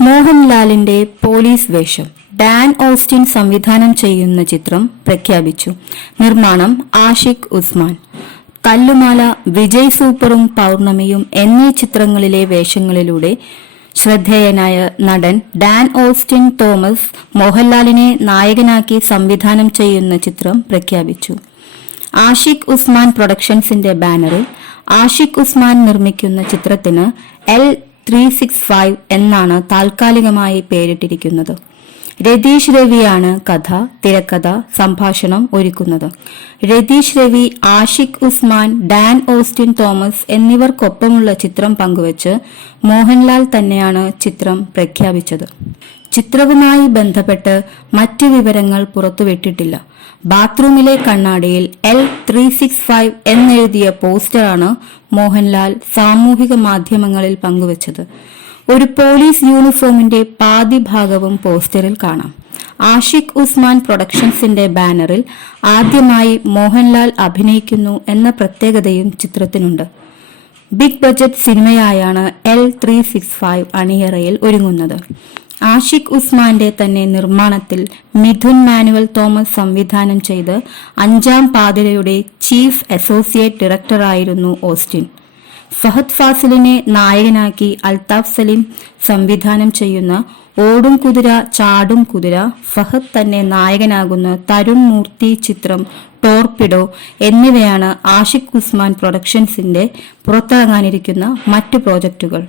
മോഹൻലാലിന്റെ പോലീസ് വേഷം Dan Austin സംവിധാനം ചെയ്യുന്ന ചിത്രം പ്രഖ്യാപിച്ചു. നിർമ്മാണം ആഷിഖ് ഉസ്മാൻ. തല്ലുമാല, വിജയ് സൂപ്പറും പൗർണമിയും എന്നീ ചിത്രങ്ങളിലെ വേഷങ്ങളിലൂടെ ശ്രദ്ധേയനായ നടൻ ഡാൻ ഓസ്റ്റിൻ തോമസ് മോഹൻലാലിനെ നായകനാക്കി സംവിധാനം ചെയ്യുന്ന ചിത്രം പ്രഖ്യാപിച്ചു. ആഷിഖ് ഉസ്മാൻ പ്രൊഡക്ഷൻസിന്റെ ബാനറിൽ ആഷിഖ് ഉസ്മാൻ നിർമ്മിക്കുന്ന ചിത്രത്തിന് L365 എന്നാണ് താൽക്കാലികമായി പേരിട്ടിരിക്കുന്നത്. രതീഷ് രവിയാണ് കഥ, തിരക്കഥ, സംഭാഷണം ഒരുക്കുന്നത്. രതീഷ് രവി, ആഷിഖ് ഉസ്മാൻ, ഡാൻ ഓസ്റ്റിൻ തോമസ് എന്നിവർക്കൊപ്പമുള്ള ചിത്രം പങ്കുവച്ച് മോഹൻലാൽ തന്നെയാണ് ചിത്രം പ്രഖ്യാപിച്ചത്. ചിത്രവുമായി ബന്ധപ്പെട്ട് മറ്റ് വിവരങ്ങൾ പുറത്തുവിട്ടിട്ടില്ല. ബാത്റൂമിലെ കണ്ണാടിയിൽ L365 എന്നെഴുതിയ പോസ്റ്ററാണ് മോഹൻലാൽ സാമൂഹിക മാധ്യമങ്ങളിൽ പങ്കുവച്ചത്. ഒരു പോലീസ് യൂണിഫോമിന്റെ പാതി ഭാഗവും പോസ്റ്ററിൽ കാണാം. ആഷിഖ് ഉസ്മാൻ പ്രൊഡക്ഷൻസിന്റെ ബാനറിൽ ആദ്യമായി മോഹൻലാൽ അഭിനയിക്കുന്നു എന്ന പ്രത്യേകതയും ചിത്രത്തിനുണ്ട്. ബിഗ് ബജറ്റ് സിനിമയായാണ് L365 അണിയറയിൽ ഒരുങ്ങുന്നത്. ആഷിഖ് ഉസ്മാന്റെ തന്നെ നിർമ്മാണത്തിൽ മിഥുൻ മാനുവൽ തോമസ് സംവിധാനം ചെയ്ത് അഞ്ചാം പാതിരയുടെ ചീഫ് അസോസിയേറ്റ് ഡയറക്ടറായിരുന്നു ഓസ്റ്റിൻ. ഫഹദ് ഫാസിലിനെ നായകനാക്കി അൽതാഫ് സലീം സംവിധാനം ചെയ്യുന്ന ഓടും കുതിര ചാടും കുതിര, ഫഹദ് തന്നെ നായകനാകുന്ന തരുൺ മൂർത്തി ചിത്രം ടോർപിഡോ എന്നിവയാണ് ആഷിഖ് ഉസ്മാൻ പ്രൊഡക്ഷൻസിന്റെ പുറത്തിറങ്ങാനിരിക്കുന്ന മറ്റ് പ്രോജക്റ്റുകൾ.